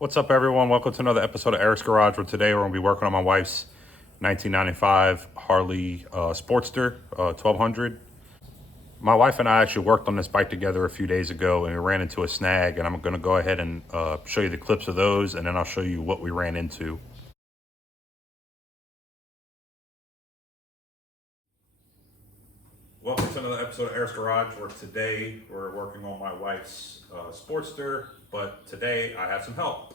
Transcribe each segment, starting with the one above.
What's up, everyone? Welcome to another episode of Eric's Garage, where today we're going to be working on my wife's 1995 Harley Sportster 1200. My wife and I actually worked on this bike together a few days ago, and we ran into a snag, and I'm going to go ahead and show you the clips of those, and then I'll show you what we ran into. Welcome to another episode of Eric's Garage, where today we're working on my wife's Sportster, but today I have some help.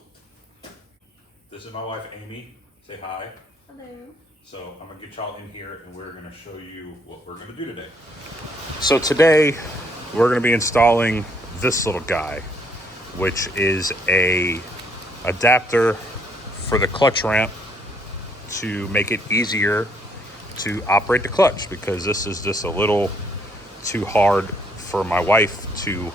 This is my wife, Amy. Say hi. Hello. So I'm gonna get y'all in here and we're gonna show you what we're gonna do today. So today we're gonna be installing this little guy, which is a adapter for the clutch ramp to make it easier to operate the clutch, because this is just a little too hard for my wife to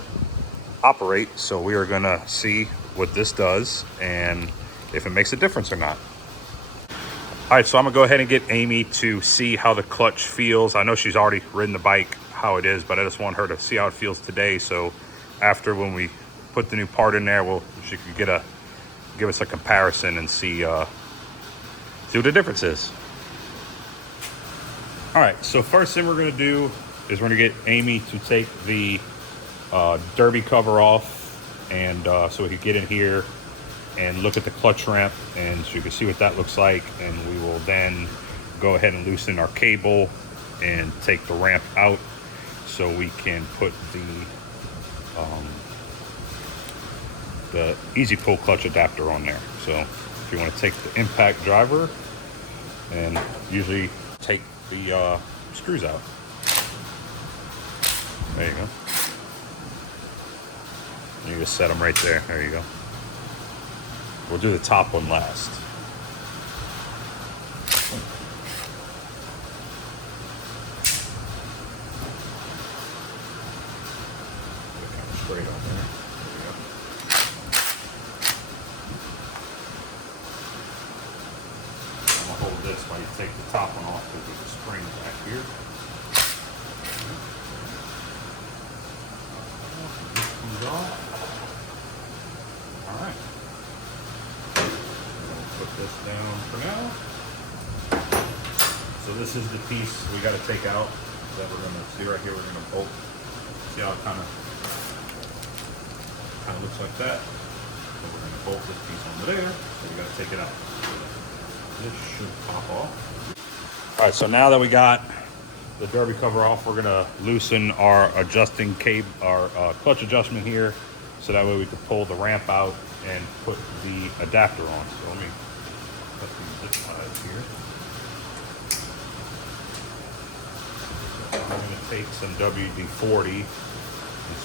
operate. So we are gonna see what this does and if it makes a difference or not. All right, so I'm gonna go ahead and get Amy to see how the clutch feels. I know she's already ridden the bike, how it is, but I just want her to see how it feels today. So after, when we put the new part in there, she can give us a comparison and see what the difference is. All right, so first thing we're gonna do is we're gonna get Amy to take the derby cover off, and so we can get in here and look at the clutch ramp, and so you can see what that looks like. And we will then go ahead and loosen our cable and take the ramp out so we can put the easy pull clutch adapter on there. So if you want to take the impact driver and usually take the screws out. There you go. You just set them right there. There you go. We'll do the top one last. Kind of straight on there. There we go. I'm gonna hold this while you take the top one off, because there's a spring back here. This comes off. All right. Put this down for now. So this is the piece we got to take out that we're going to see right here. We're going to bolt. See how it kind of looks like that. So we're going to bolt this piece onto there. So we got to take it out. This should pop off. All right. So now that we got the derby cover off, we're going to loosen our adjusting cable, our clutch adjustment here, so that way we can pull the ramp out and put the adapter on. So let me put these sides here. So I'm going to take some WD-40 and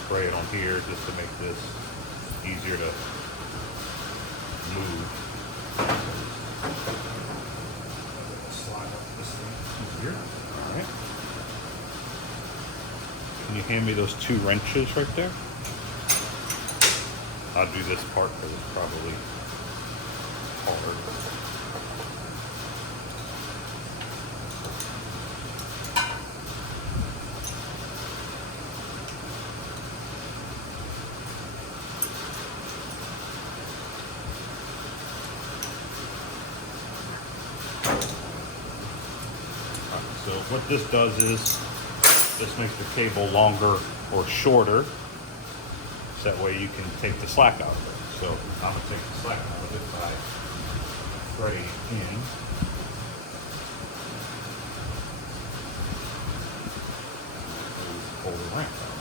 spray it on here just to make this easier to move. Slide up this thing easier. All right. Can you hand me those 2 wrenches right there? I'll do this part because it's probably hard. So what this does is this makes the cable longer or shorter. That way you can take the slack out of it. So I'm going to take the slack out of it by threading it in. Pull the ramp out.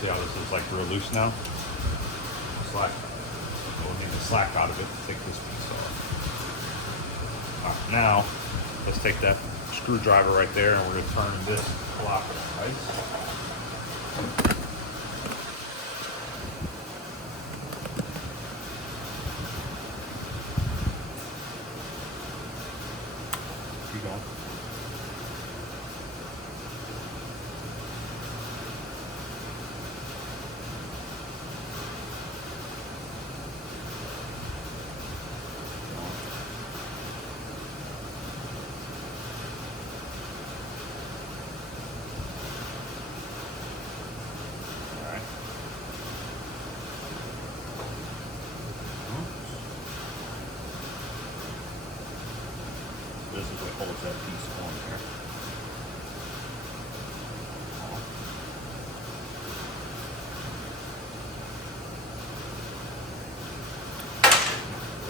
See how this is like real loose now? Slack. We'll need the slack out of it to take this piece off. All right, now let's take that screwdriver right there, and we're going to turn this clockwise. Keep going. what holds that piece on there.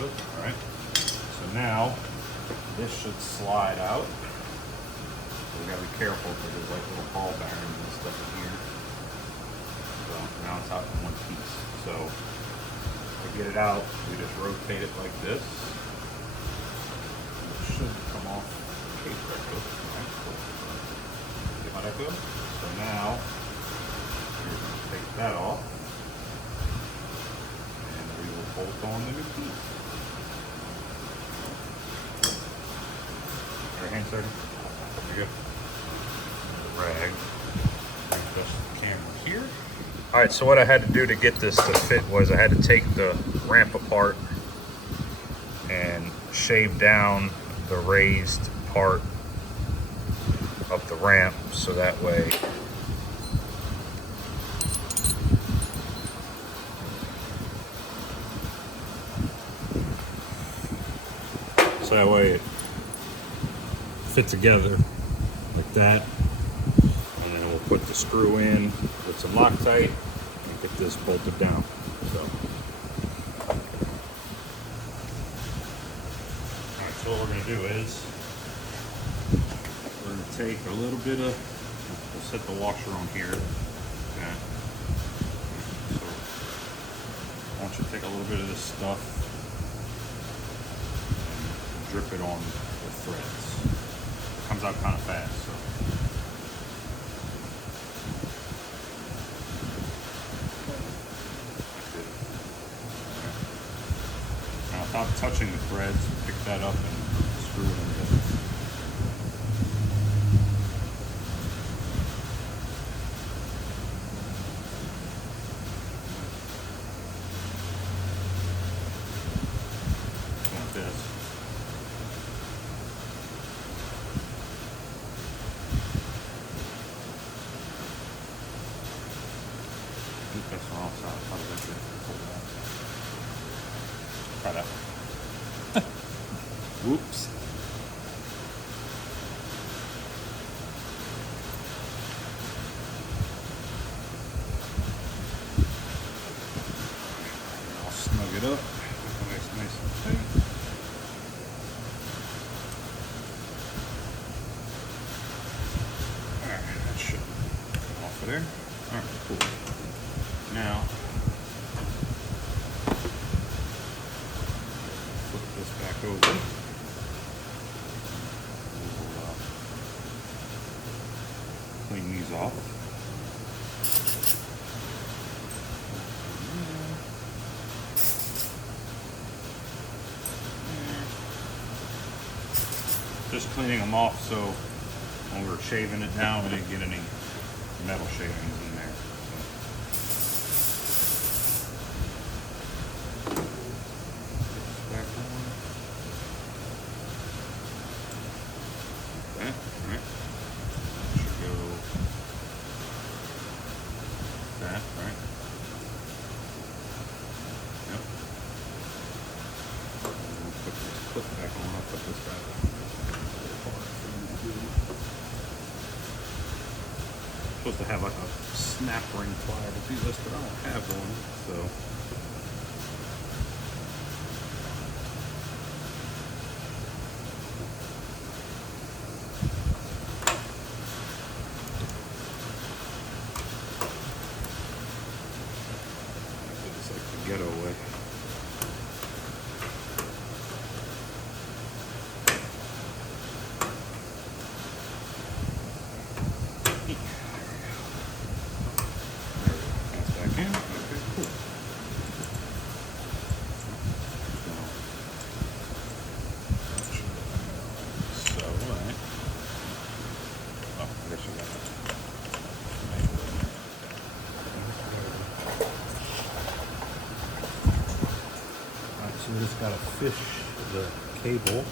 All right. So now this should slide out. We gotta be careful because there's like little ball bearings and stuff in here. So now it's out in one piece. So to get it out, we just rotate it like this. It should come off. Okay, there it goes. All right, cool. See how that goes? So now we're gonna take that off, and we will bolt on the new piece. All right, hand second. There you go. Rag. Adjust the camera here. All right, so what I had to do to get this to fit was I had to take the ramp apart and shave down the raised part of the ramp so that way it fit together like that. And then we'll put the screw in with some Loctite and get this bolted down. So, alright, so what we're going to do is we're going to take a little bit of, we'll set the washer on here. Okay. So I want you to take a little bit of this stuff and drip it on the threads. It comes out kind of fast. So. Without touching the threads, pick that up and screw it in together. Like this. I think that's the wrong side. How does that get pulled out? Try that. Whoops. I'll snug it up. Nice and tight. Alright, that should come off of there. Alright, cool. Now, flip this back over. Clean these off. Just cleaning them off so when we're shaving it down, we didn't get any metal shavings in there. Back on. Okay, all right. Should go that, right? Yep. We'll put this clip back on. I'll put this back on. Supposed to have like a snap ring plier to do this, but I don't have one, so. It's like the ghetto way. So we just got to fish the cable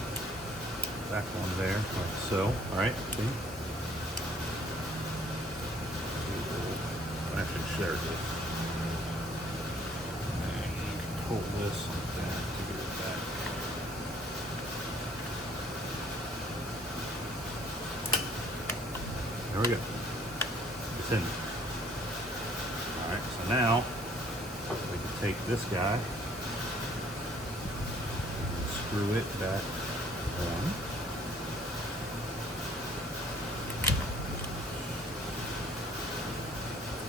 back on there, like so. All right, see? Actually, share this. And you can pull this like that to get it back. There we go. It's in there. All right, so now we can take this guy and screw it back on.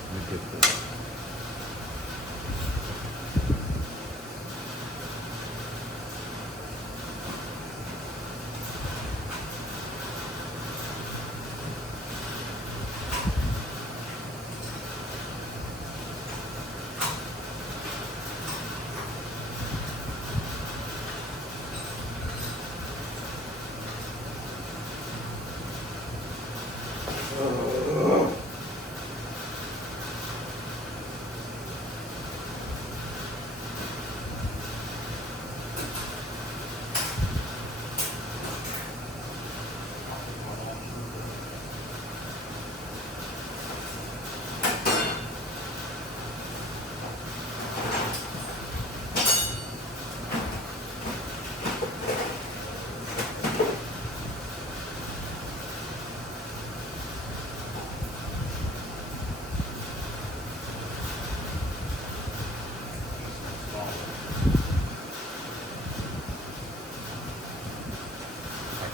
Let me get this.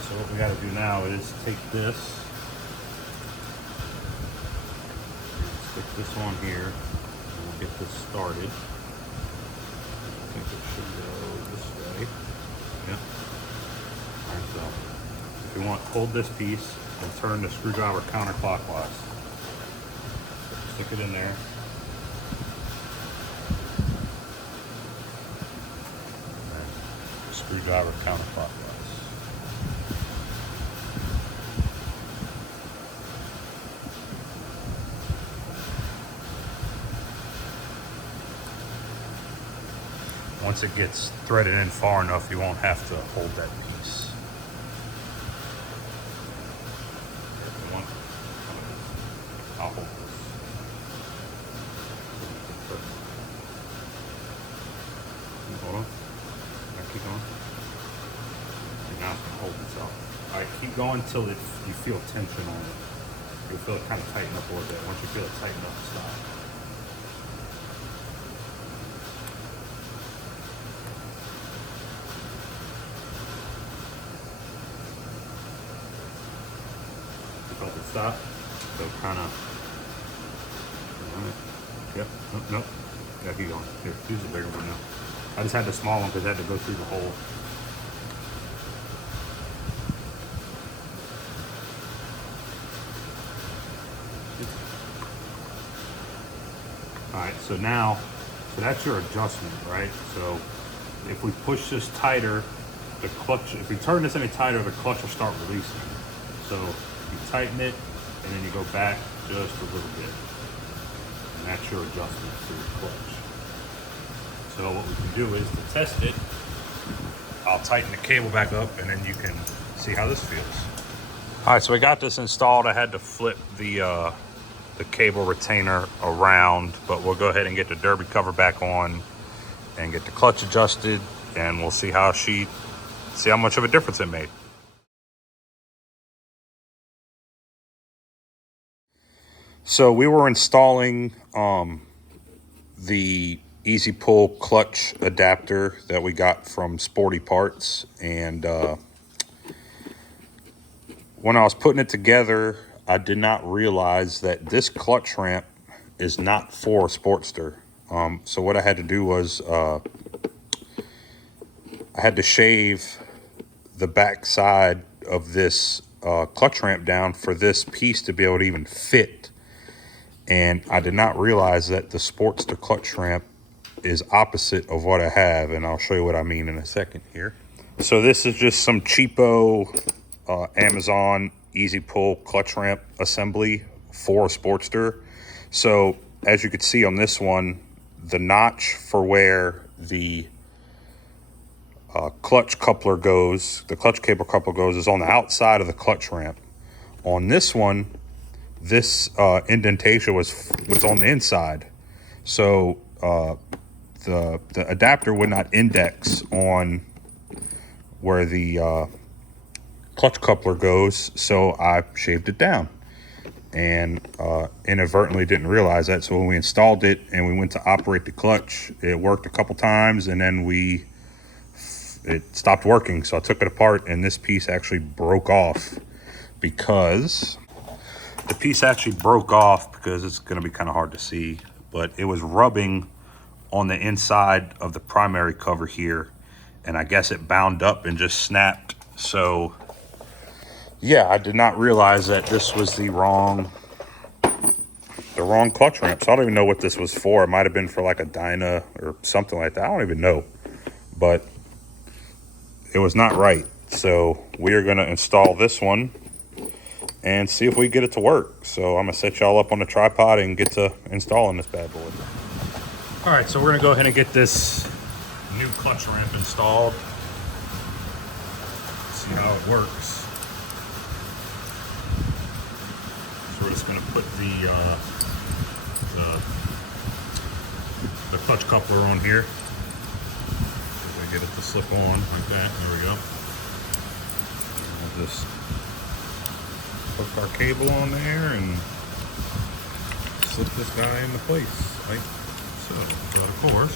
So what we got to do now is take this, stick this on here, and we'll get this started. I think it should go this way. Yep. Alright, so if you want, hold this piece and turn the screwdriver counterclockwise. Stick it in there. Screwdriver counterclockwise. Once it gets threaded in far enough, you won't have to hold that piece. I'll hold this. Hold on. Keep going. And now it's going to hold itself. Alright, keep going until you feel tension on it. You'll feel it kind of tighten up a little bit. Once you feel it tighten up, stop. Stop. So kind of. Right. Yep. Nope. Yeah, keep going. Here, use a bigger one now. I just had the small one because I had to go through the hole. All right. So now, that's your adjustment, right? So if we push this tighter, the clutch. If we turn this any tighter, the clutch will start releasing. So you tighten it, and then you go back just a little bit. And that's your adjustment for your clutch. So what we can do is, to test it, I'll tighten the cable back up, and then you can see how this feels. All right, so we got this installed. I had to flip the cable retainer around, but we'll go ahead and get the derby cover back on and get the clutch adjusted, and we'll see how much of a difference it made. So we were installing the easy pull clutch adapter that we got from Sporty Parts, and when I was putting it together, I did not realize that this clutch ramp is not for a Sportster. So what I had to do was I had to shave the back side of this clutch ramp down for this piece to be able to even fit. And I did not realize that the Sportster clutch ramp is opposite of what I have, and I'll show you what I mean in a second here. So this is just some cheapo Amazon easy pull clutch ramp assembly for a Sportster. So as you can see on this one, the notch for where the clutch coupler goes, the clutch cable coupler goes, is on the outside of the clutch ramp. On this one, this indentation was on the inside, so the adapter would not index on where the clutch coupler goes, so I shaved it down. and inadvertently didn't realize that. So when we installed it and we went to operate the clutch, it worked a couple times, and then it stopped working. So I took it apart, and this piece actually broke off because it's going to be kind of hard to see, but it was rubbing on the inside of the primary cover here, and I guess it bound up and just snapped. So yeah, I did not realize that this was the wrong clutch ramp. So I don't even know what this was for. It might have been for like a Dyna or something like that. I don't even know, but it was not right. So we are going to install this one and see if we get it to work. So I'm gonna set y'all up on the tripod and get to installing this bad boy. All right, so we're gonna go ahead and get this new clutch ramp installed. See how it works. So we're just gonna put the clutch coupler on here. We get it to slip on like that. There we go. We'll just hook our cable on there and slip this guy into place like so. But of course,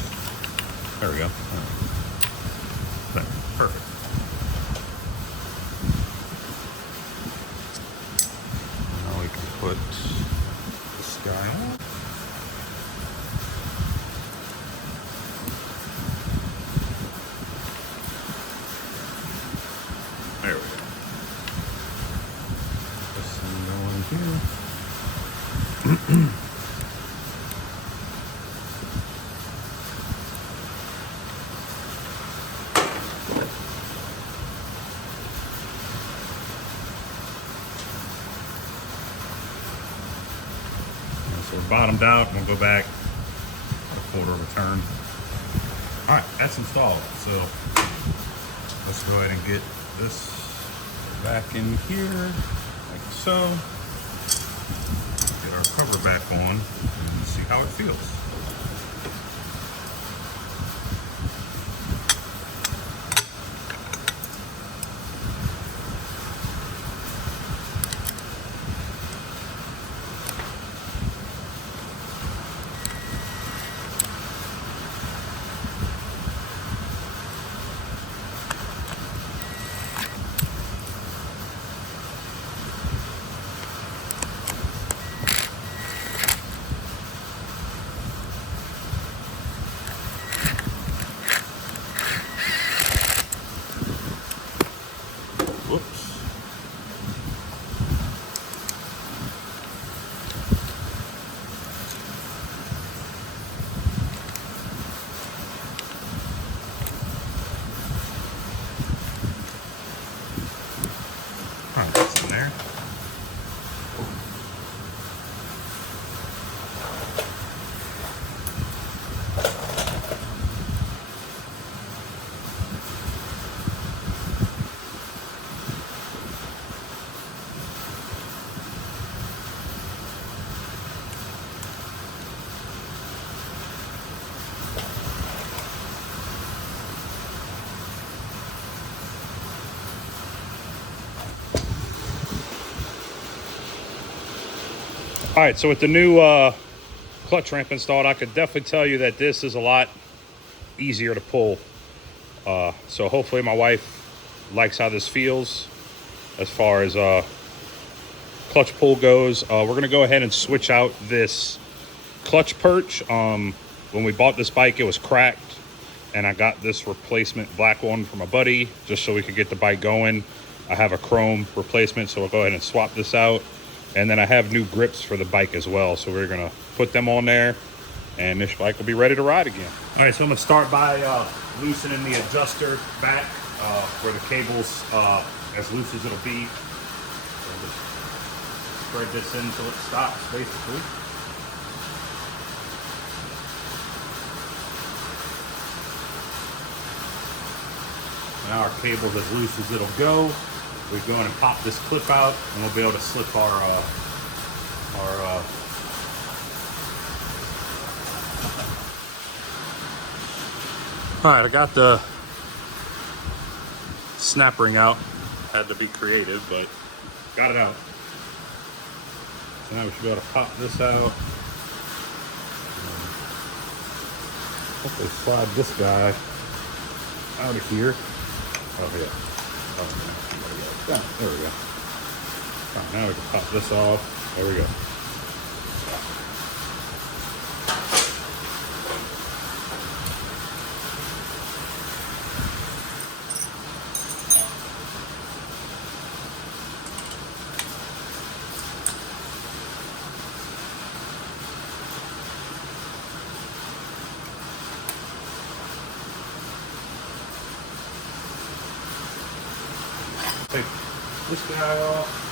there we go. There, perfect. Now we can put this guy on. There we go. Here. So we're bottomed out. We'll go back a quarter of a turn. All right, that's installed. So let's go ahead and get this back in here like so. Get our cover back on and see how it feels. Whoops. That's in there. All right, so with the new clutch ramp installed, I could definitely tell you that this is a lot easier to pull. So hopefully my wife likes how this feels as far as clutch pull goes. We're gonna go ahead and switch out this clutch perch. When we bought this bike, it was cracked, and I got this replacement black one from a buddy just so we could get the bike going. I have a chrome replacement, so we'll go ahead and swap this out. And then I have new grips for the bike as well, so we're gonna put them on there, and this bike will be ready to ride again. All right, so I'm gonna start by loosening the adjuster back where the cable's as loose as it'll be. So just spread this in until it stops, basically. Now our cable's as loose as it'll go. We go in and pop this clip out, and we'll be able to slip our All right, I got the snap ring out. Had to be creative, but got it out. So now we should be able to pop this out. Hopefully slide this guy out of here. Oh yeah. Oh, yeah. There we go. Right, now we can pop this off. There we go. Take this guy off.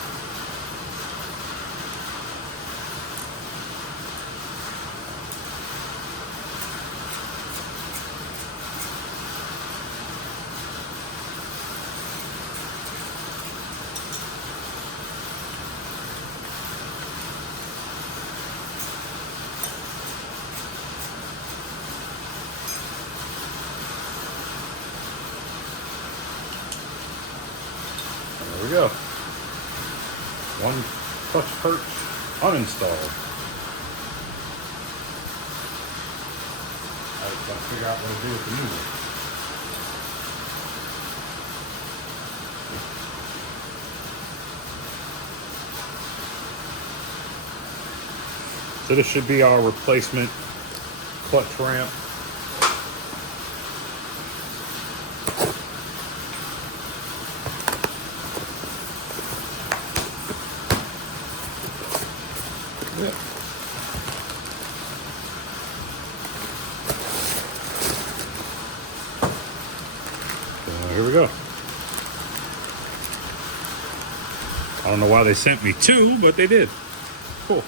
There we go. One clutch perch uninstalled. I just gotta figure out what to do with the new one. So this should be our replacement clutch ramp. Yep. So here we go. I don't know why they sent me two, but they did. Cool.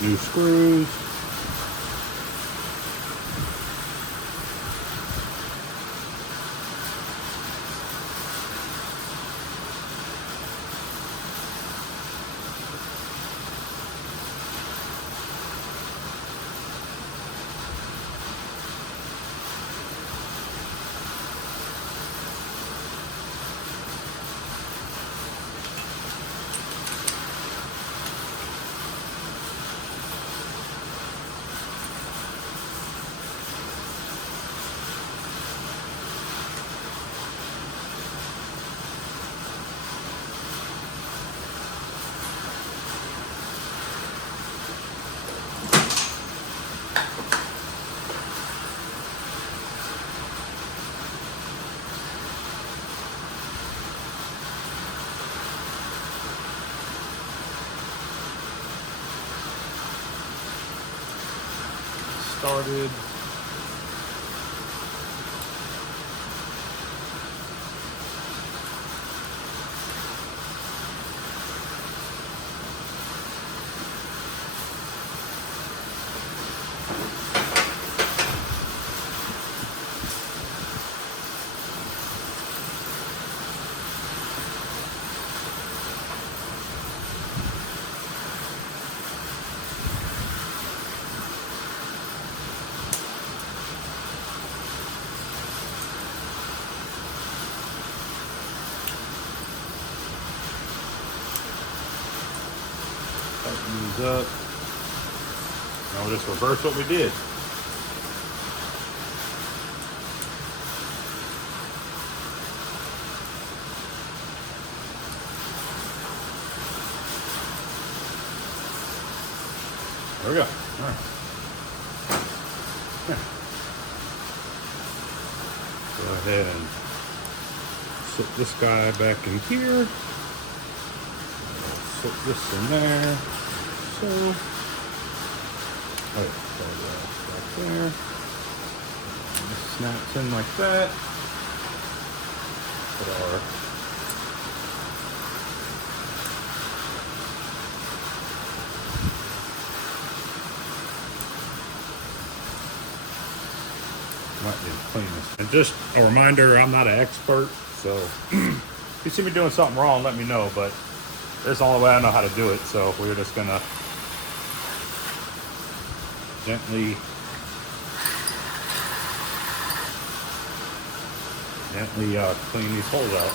New screws. Started. Tighten these up. Now we'll just reverse what we did. There we go. All right. Yeah. Go ahead and sit this guy back in here. Sit this in there. So, oh yeah, back there. And this snaps in like that. Put our Might need to clean this. And just a reminder, I'm not an expert, so if you see me doing something wrong, let me know, but this is the only way I know how to do it, so we're just gonna gently clean these holes out.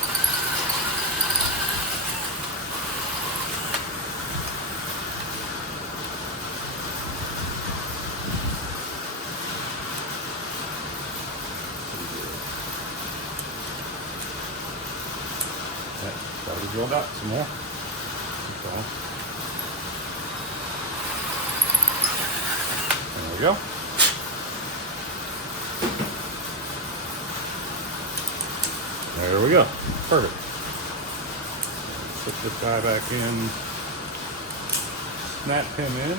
Probably drilled out some more. There we go. There we go. Perfect. Put this guy back in. Snap him in.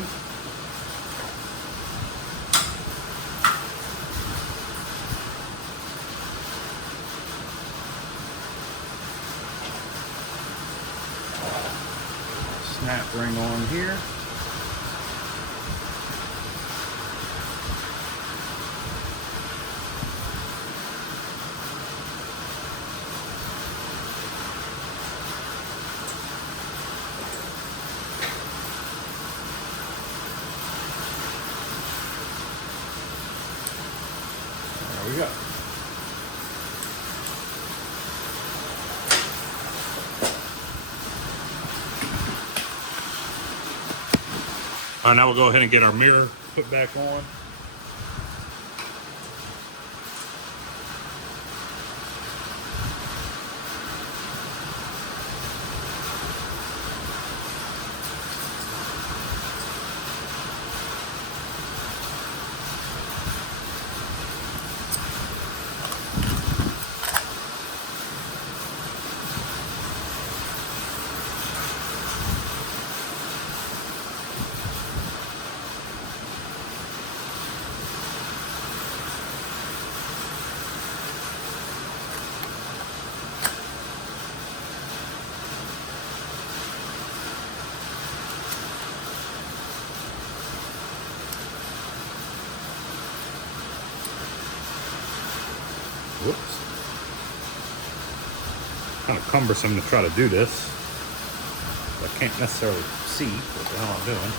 Snap ring on here. There we go. All right, now we'll go ahead and get our mirror put back on. Whoops. Kind of cumbersome to try to do this. I can't necessarily see what the hell I'm doing.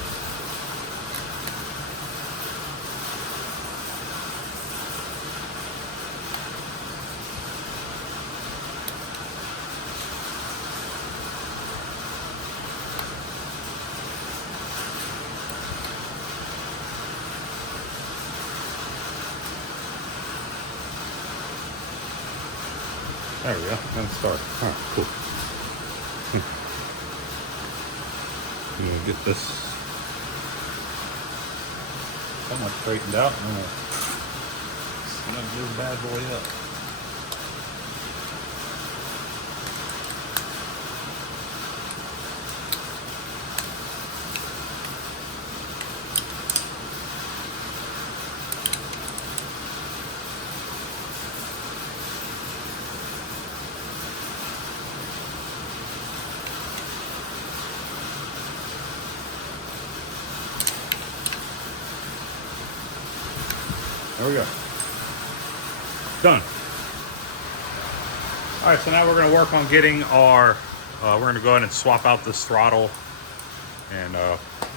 There we go. Let's start. All right, cool. I'm gonna get this somewhat straightened out, and I'm gonna snug this bad boy up. There we go. Done. All right, so now we're going to work on getting our, we're going to go ahead and swap out this throttle and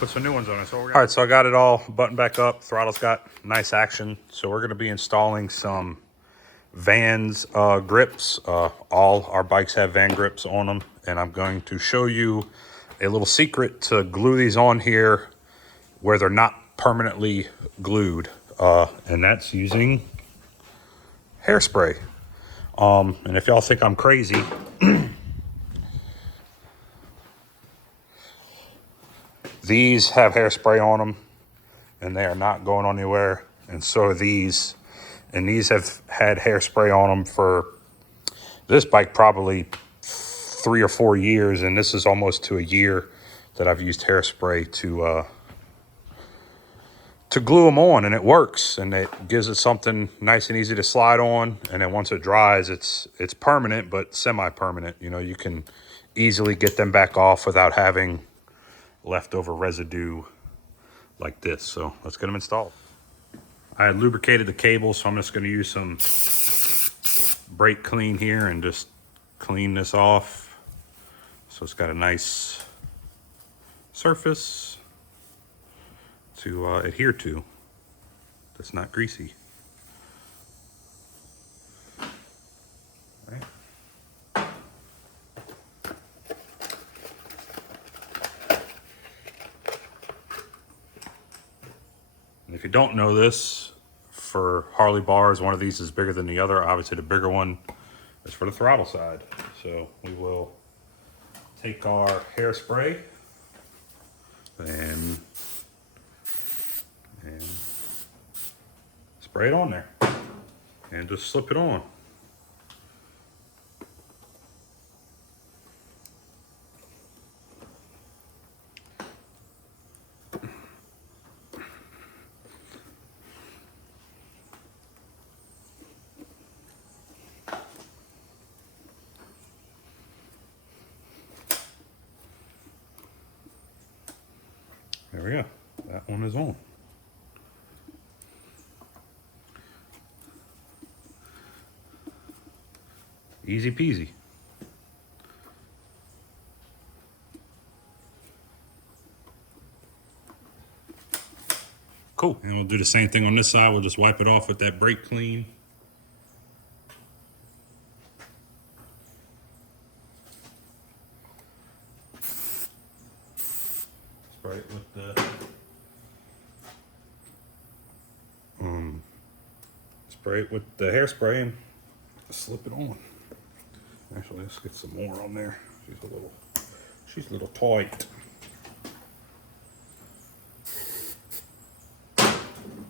put some new ones on it. So all right, so I got it all buttoned back up. Throttle's got nice action. So we're going to be installing some Vans grips. All our bikes have Van grips on them. And I'm going to show you a little secret to glue these on here where they're not permanently glued. And that's using hairspray. And if y'all think I'm crazy, these have hairspray on them and they are not going anywhere. And so are these. And these have had hairspray on them for this bike probably 3 or 4 years. And this is almost to a year that I've used hairspray to glue them on, and it works, and it gives it something nice and easy to slide on. And then once it dries, it's permanent, but semi-permanent. You know, you can easily get them back off without having leftover residue like this. So let's get them installed. I had lubricated the cable, so I'm just going to use some brake clean here and just clean this off so it's got a nice surface to adhere to that's not greasy. All right. And if you don't know this, for Harley bars, one of these is bigger than the other. Obviously the bigger one is for the throttle side. So we will take our hairspray and spray it on there and just slip it on. There we go. That one is on. Easy peasy. Cool. And we'll do the same thing on this side. We'll just wipe it off with that brake clean. Spray it with the hairspray and slip it on. Actually, let's get some more on there. She's a little tight.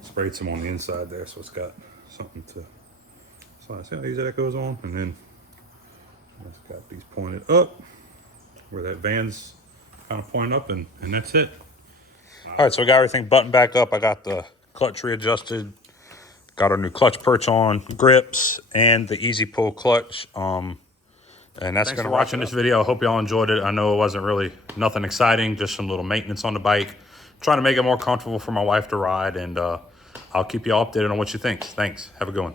Sprayed some on the inside there, so it's got something to. So see how easy that goes on, and then it's got these pointed up where that van's kind of pointing up, and that's it. All right, so we got everything buttoned back up. I got the clutch readjusted, got our new clutch perch on, grips, and the easy pull clutch. And that's going to wrap watching this video. I hope y'all enjoyed it. I know it wasn't really nothing exciting, just some little maintenance on the bike. Trying to make it more comfortable for my wife to ride, and I'll keep you all updated on what she thinks. Thanks. Have a good one.